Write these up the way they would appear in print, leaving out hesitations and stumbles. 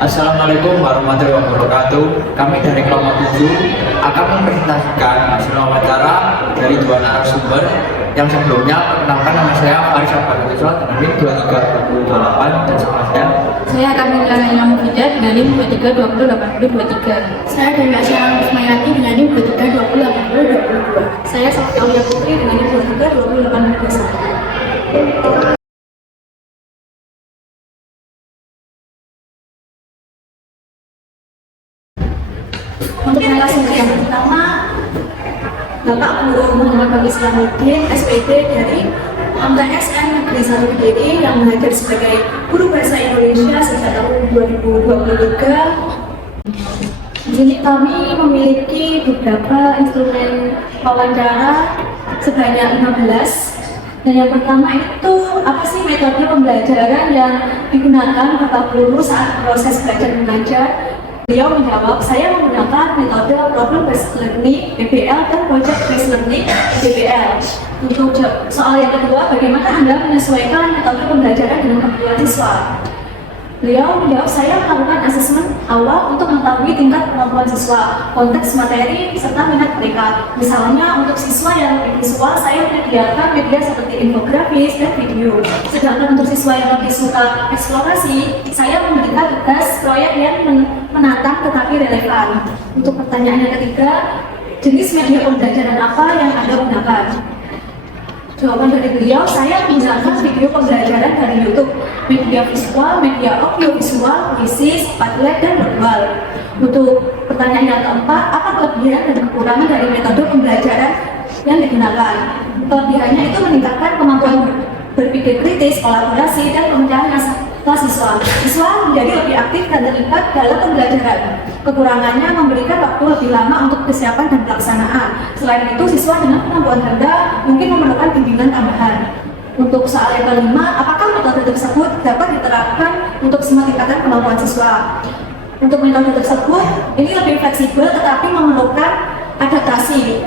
Assalamualaikum warahmatullahi wabarakatuh. Kami dari kelompok 7 akan mempresentasikan hasil wawancara dari dua narasumber yang sebelumnya. Perkenalkan, nama saya Faris Abdul dengan NIM 2328 dan seterusnya. Saya akan mengenalkan nama Mufidah dengan NIM 23208023. Saya Dewi Asyara Kusmayati dengan NIM 23208022. Saya Sofia Aulia Putri dengan NIM 232081. Untuk narasumber yang pertama, Bapak Guru Muhammad Bagus Islamuddin, SPD dari MTSN Negeri 1 PDI yang mengajar sebagai guru bahasa Indonesia sejak tahun 2023. Di sini kami memiliki beberapa instrumen wawancara sebanyak 15. Dan yang pertama itu, apa sih metode pembelajaran yang digunakan Bapak Guru saat proses belajar mengajar? Beliau menjawab, saya menggunakan metode Problem Based Learning (PBL) dan Project Based Learning (PBL). Untuk soal yang kedua, bagaimana Anda menyesuaikan metode pembelajaran dengan kebutuhan siswa? Beliau menjawab, saya melakukan asesmen awal untuk mengetahui tingkat kemampuan siswa, konteks materi, serta minat mereka. Misalnya, untuk siswa yang lebih visual, saya menyediakan media seperti infografis dan video. Sedangkan untuk siswa yang lebih suka eksplorasi, saya memberikan tugas proyek yang menantang tetapi relevan. Untuk pertanyaan yang ketiga, jenis media pembelajaran apa yang Anda gunakan? Jawaban dari beliau, saya menggunakan video pembelajaran dari YouTube, media visual, media audiovisual, visi, Padlet, dan virtual. Untuk pertanyaan yang keempat, apa kelebihan dan kekurangan dari metode pembelajaran yang digunakan? Kelebihannya itu meningkatkan kemampuan berpikir kritis, kolaborasi, dan pemecahan masalah siswa. Siswa menjadi lebih aktif dan terlibat dalam pembelajaran. Kekurangannya memberikan waktu lebih lama untuk kesiapan dan pelaksanaan. Selain itu, siswa dengan kemampuan rendah mungkin memerlukan bimbingan tambahan. Untuk soal yang kelima, apakah metode tersebut dapat diterapkan untuk semua tingkatan kemampuan siswa? Untuk metode tersebut, ini lebih fleksibel tetapi memerlukan adaptasi.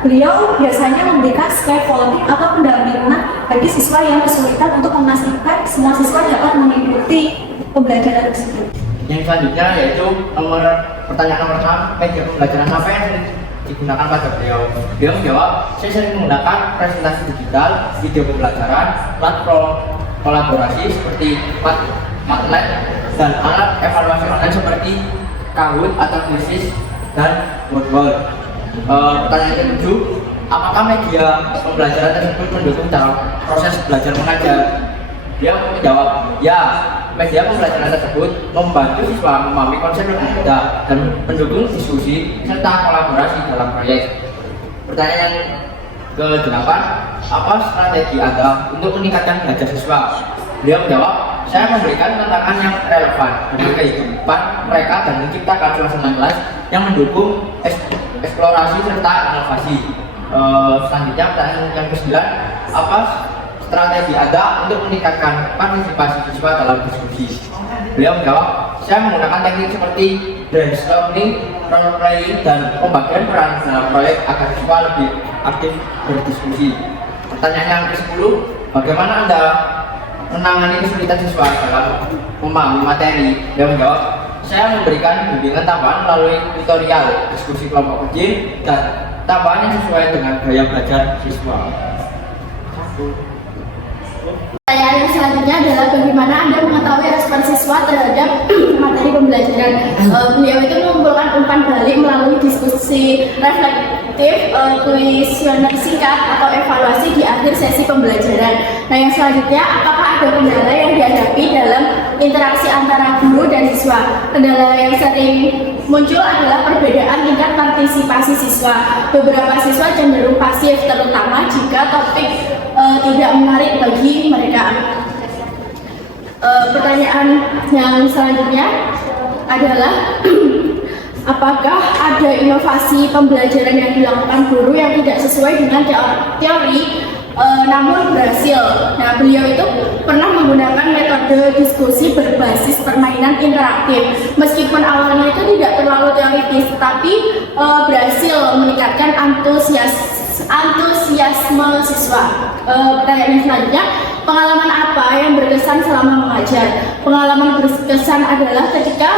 Beliau biasanya memberikan scaffolding atau pendampingan bagi siswa yang kesulitan untuk memastikan semua siswa dapat mengikuti pembelajaran tersebut. Yang selanjutnya yaitu pertanyaan nomor 6, media pembelajaran apa yang sering digunakan pada beliau? Beliau menjawab, saya sering menggunakan presentasi digital, video pembelajaran, platform kolaborasi seperti Padlet, dan alat evaluasi online seperti Kahoot atau Quizzes dan Wordwall. Pertanyaan yang ke-7, apakah media pembelajaran tersebut mendukung dalam proses belajar mengajar? Dia menjawab, ya, media pembelajaran tersebut membantu siswa memahami konsep lebih mudah dan mendukung diskusi serta kolaborasi dalam proyek. Pertanyaan yang ke-8, apa strategi Anda untuk meningkatkan belajar siswa? Beliau menjawab, saya memberikan tantangan yang relevan bagi kehidupan mereka dan menciptakan suasana kelas yang mendukung eksplorasi serta inovasi. Selanjutnya, pertanyaan yang ke-9, apa strategi Anda untuk meningkatkan partisipasi siswa dalam diskusi? Beliau menjawab, saya menggunakan teknik seperti brainstorming, role playing, dan pembagian peran dalam proyek agar siswa lebih aktif berdiskusi. Pertanyaan yang ke-10, bagaimana Anda menangani kesulitan siswa dalam memahami materi? Beliau menjawab, saya memberikan bimbingan tambahan melalui tutorial, diskusi kelompok kecil, dan tambahan yang sesuai dengan gaya belajar siswa. Pertanyaan yang selanjutnya adalah bagaimana Anda mengetahui respon siswa terhadap materi pembelajaran? Beliau itu mengumpulkan umpan balik melalui diskusi reflektif, kuesioner singkat atau evaluasi di akhir sesi pembelajaran. Nah, yang selanjutnya, apakah ada kendala yang dihadapi dalam interaksi antara guru dan siswa? Kendala yang sering muncul adalah perbedaan tingkat partisipasi siswa. Beberapa siswa cenderung pasif, terutama jika topik tidak menarik bagi mereka. Pertanyaan yang selanjutnya adalah apakah ada inovasi pembelajaran yang dilakukan guru yang tidak sesuai dengan teori namun berhasil? Nah, beliau itu pernah menggunakan metode diskusi berbasis permainan interaktif. Meskipun awalnya itu tidak terlalu teoritis, tapi berhasil meningkatkan antusiasme antusiasme siswa. Pertanyaan selanjutnya, pengalaman apa yang berkesan selama mengajar? Pengalaman berkesan adalah ketika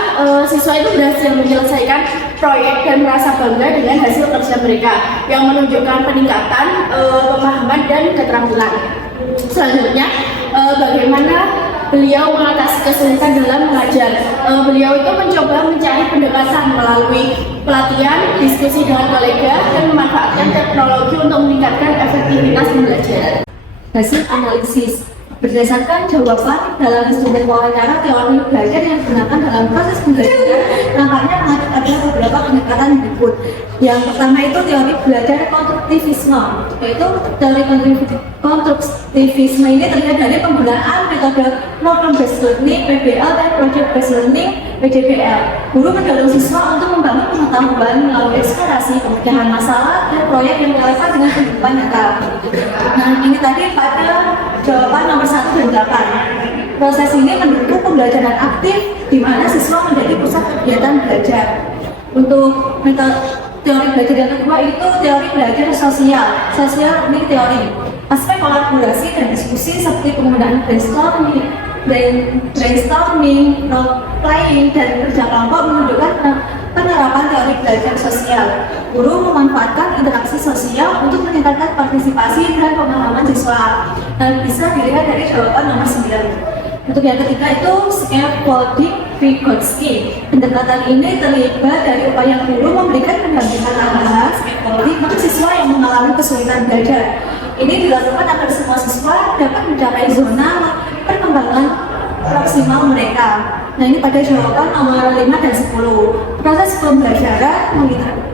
siswa itu berhasil menyelesaikan proyek dan merasa bangga dengan hasil kerja mereka yang menunjukkan peningkatan pemahaman dan keterampilan. Selanjutnya, bagaimana beliau mengatasi kesulitan dalam mengajar. Beliau itu mencoba mencari pendekatan melalui pelatihan, diskusi dengan kolega, dan memanfaatkan teknologi untuk meningkatkan efektivitas pembelajaran. Hasil analisis berdasarkan jawaban dalam instrumen wawancara teori belajar yang digunakan dalam proses pembelajaran, nampaknya ada beberapa pendekatan berikut. Yang pertama itu teori belajar konstruktivisme, yaitu teori konstruktivisme ini terlihat dari penggunaan metode problem based learning (PBL) dan project based learning (PJBL). Guru mendorong siswa untuk membangun pengetahuan melalui eksplorasi pemecahan masalah dan proyek yang relevan dengan kehidupan nyata. Nah, ini tadi pada jawaban nomor 1 dan 8. Proses ini mendukung pembelajaran aktif di mana siswa menjadi pusat kegiatan belajar. Untuk metode teori belajar yang kedua itu teori belajar sosial learning teori. Aspek kolaborasi dan diskusi seperti penggunaan brainstorming, role playing, dan kerja kelompok menunjukkan penerapan teori belajar sosial. Guru memanfaatkan interaksi sosial untuk meningkatkan partisipasi dan pemahaman siswa. Dan bisa dilihat dari jawaban nomor 9. Untuk yang ketiga itu scaffolding Vygotsky. Pendekatan ini terlibat dari upaya guru memberikan pendampingan tambahan scaffolding untuk siswa yang mengalami kesulitan belajar. Ini dilakukan agar semua siswa dapat mencapai zona perkembangan maksimal mereka. Nah, ini pada jawaban nomor 5 dan 10. Proses pembelajaran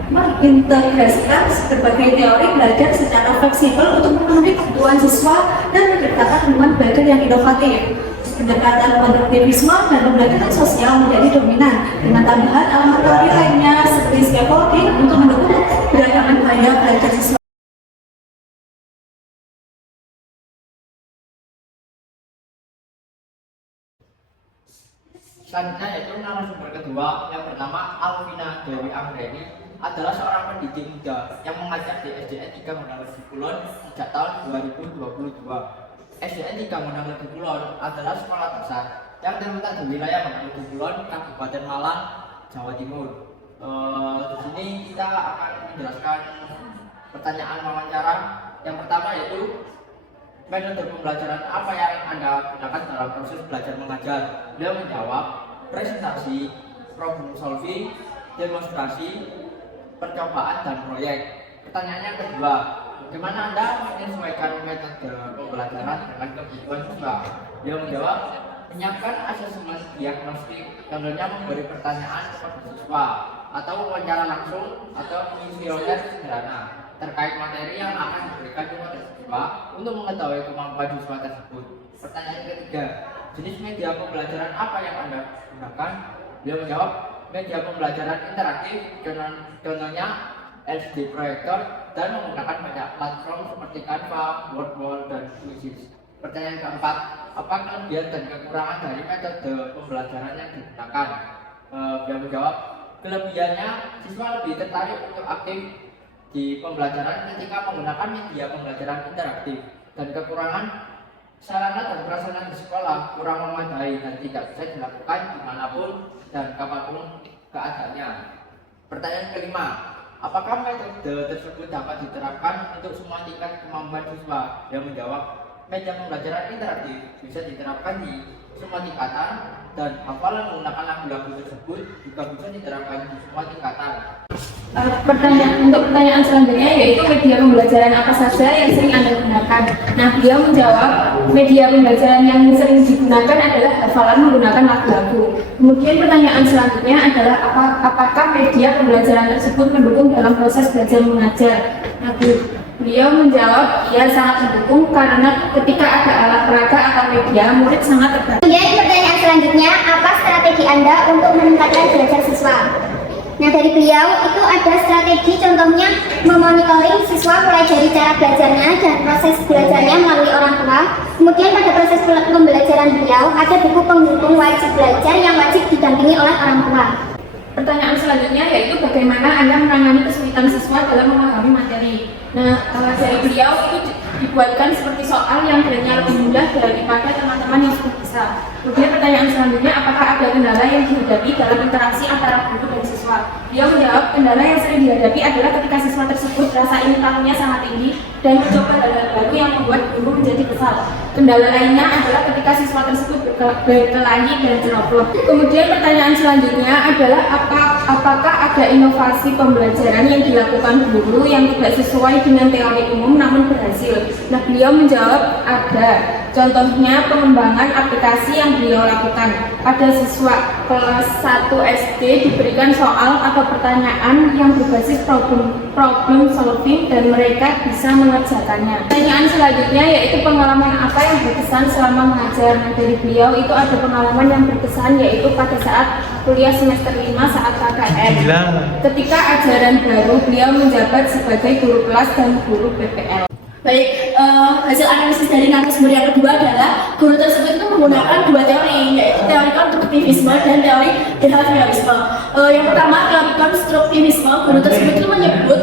mengintegrasikan berbagai teori belajar secara fleksibel untuk memenuhi kebutuhan siswa dan menciptakan lingkungan belajar yang inovatif. Pendekatan konstruktivisme dan pembelajaran sosial menjadi dominan dengan tambahan elemen teori lainnya seperti scaffolding untuk mendukung beragaman gaya belajar siswa. Selanjutnya yaitu narasumber kedua, yang bernama Alvina Dewi Anggreni, adalah seorang pendidik muda yang mengajar di SDN 3 Monang Kulon sejak tahun 2022. SDN 3 Monang Kulon adalah sekolah dasar yang terletak di wilayah Monang Kulon, Kabupaten Malang, Jawa Timur. Di sini kita akan menjelaskan pertanyaan wawancara. Yang pertama yaitu metode pembelajaran apa yang Anda gunakan dalam proses belajar mengajar? Beliau menjawab, presentasi, problem solving, demonstrasi, percobaan, dan proyek. Pertanyaannya kedua, bagaimana Anda menyesuaikan metode pembelajaran dengan kebutuhan siswa? Beliau menjawab, menyiapkan asesmen diagnostik, contohnya memberi pertanyaan kepada siswa, atau wawancara langsung, atau kuesioner sederhana terkait materi yang akan diberikan kepada siswa untuk mengetahui kemampuan siswa tersebut. Pertanyaan ketiga, jenis media pembelajaran apa yang Anda gunakan? Beliau menjawab, media pembelajaran interaktif, contohnya LCD proyektor, dan menggunakan banyak platform seperti Canva, Wordwall, dan Quizzes. Pertanyaan keempat, apa kelebihan dan kekurangan dari metode pembelajaran yang digunakan? Beliau menjawab, kelebihannya siswa lebih tertarik untuk aktif di pembelajaran ketika menggunakan media pembelajaran interaktif, dan kekurangan sarana dan prasarana di sekolah kurang memadai dan tidak bisa dilakukan dimanapun dan kapanpun keadaannya. Pertanyaan kelima, apakah metode tersebut dapat diterapkan untuk semua tingkat kemampuan siswa? Dia menjawab, media pembelajaran interaktif bisa diterapkan di semua tingkatan, dan hafalan menggunakan lagu-lagu tersebut juga bisa diterapkan di semua tingkatan. Untuk pertanyaan selanjutnya yaitu media pembelajaran apa saja yang sering Anda gunakan. Nah, beliau menjawab, media pembelajaran yang sering digunakan adalah hafalan menggunakan lagu-lagu. Kemudian pertanyaan selanjutnya adalah apakah media pembelajaran tersebut mendukung dalam proses belajar mengajar. Nah, beliau menjawab, ya sangat mendukung karena ketika ada alat peraga atau media, murid sangat terbantu. Kemudian pertanyaan selanjutnya, apa strategi Anda untuk meningkatkan belajar siswa? Nah, dari beliau itu ada strategi, contohnya memonitoring siswa mulai dari cara belajarnya dan proses belajarnya melalui orang tua. Kemudian pada proses pembelajaran beliau ada buku penghubung wajib belajar yang wajib didampingi oleh orang tua. Pertanyaan selanjutnya yaitu bagaimana Anda menangani kesulitan siswa dalam memahami materi. Nah, dari beliau itu dibuatkan seperti soal yang kiranya lebih mudah daripada teman-teman yang sudah bisa. Kemudian pertanyaan selanjutnya, apakah ada kendala yang dihadapi dalam interaksi antara guru dan siswa? Beliau menjawab, kendala yang sering dihadapi adalah ketika siswa tersebut rasa ingin tahunya sangat tinggi dan mencoba hal-hal baru yang membuat guru menjadi kesal. Kendala lainnya adalah ketika siswa tersebut berkelahi dan ceroboh. Kemudian pertanyaan selanjutnya adalah apakah ada inovasi pembelajaran yang dilakukan guru yang tidak sesuai dengan teori umum namun berhasil? Nah, beliau menjawab ada. Contohnya pengembangan aplikasi yang beliau lakukan. Pada siswa kelas 1 SD diberikan soal atau pertanyaan yang berbasis problem solving dan mereka bisa mengerjakannya. Pertanyaan selanjutnya yaitu pengalaman apa yang berkesan selama mengajar. Nah, dari beliau itu ada pengalaman yang berkesan yaitu pada saat kuliah semester 5 saat KKN. Ketika ajaran baru, beliau menjabat sebagai guru kelas dan guru PPL. Baik, hasil analisis dari narasumber yang kedua adalah guru tersebut itu menggunakan dua teori, yaitu teori konstruktivisme dan teori behaviorisme. Yang pertama, teori konstruktivisme, guru tersebut itu menyebut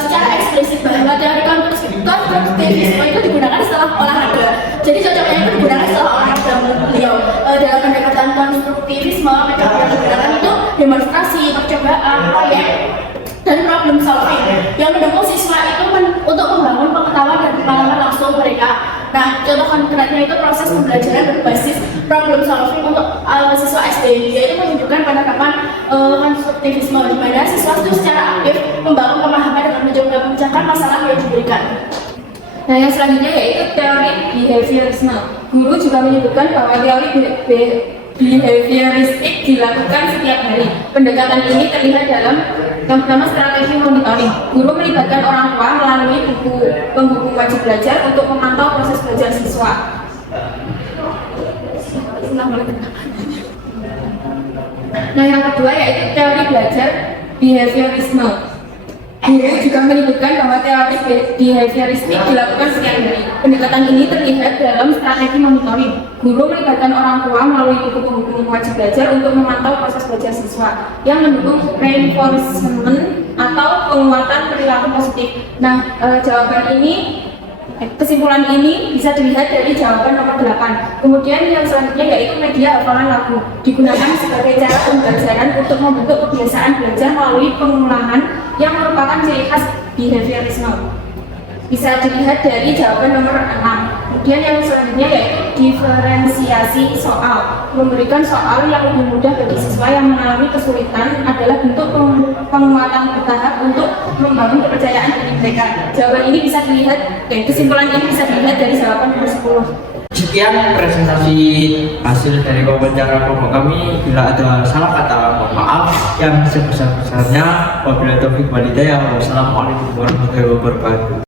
secara eksplisit bahwa teori konstruktivisme itu digunakan setelah olahraga. Jadi cocoknya itu digunakan setelah olahraga menurut beliau. Dalam pendekatan konstruktivisme, metode yang digunakan itu demonstrasi, percobaan, proyek, dan problem solving yang mendukung siswa itu untuk membangun pengetahuan dan pengalaman langsung mereka. Nah, contoh konkretnya itu proses pembelajaran berbasis problem solving untuk siswa SD, yaitu menunjukkan penerapan konstruktivisme di mana siswa itu secara aktif membangun pemahaman dengan mencoba memecahkan masalah yang diberikan. Nah, yang selanjutnya yaitu teori behaviorisme. Guru juga menyebutkan bahwa teori behavioristik dilakukan setiap hari. Pendekatan ini terlihat dalam yang pertama strategi monitoring. Guru melibatkan orang tua melalui buku penghubung wajib belajar untuk memantau proses belajar siswa. Nah, yang kedua yaitu teori belajar behaviorisme. Guru juga menyebutkan bahwa teori behavioristik dilakukan setiap hari. Pendekatan ini terlihat dalam strategi monitoring. Guru melibatkan orang tua melalui buku penghubung wajib belajar untuk memantau proses belajar siswa yang mendukung reinforcement atau penguatan perilaku positif. Nah, kesimpulan ini bisa dilihat dari jawaban nomor 8. Kemudian yang selanjutnya yaitu media hafalan lagu. Digunakan sebagai cara pembelajaran untuk membentuk kebiasaan belajar melalui pengulangan yang merupakan ciri khas behaviorisme. Bisa dilihat dari jawaban nomor 6. Kemudian yang selanjutnya yaitu diferensiasi soal. Memberikan soal yang lebih mudah bagi siswa yang mengalami kesulitan adalah bentuk penguatan bertahap untuk membangun kepercayaan diri mereka. Jawaban ini bisa dilihat, kesimpulan ini bisa dilihat dari jawaban nomor 10. Sekian presentasi hasil dari wawancara kelompok kami. Bila ada salah kata, mohon maaf. Yang sebesar-besarnya, wabillahi taufiq walhidayah. Wassalamualaikum warahmatullahi wabarakatuh.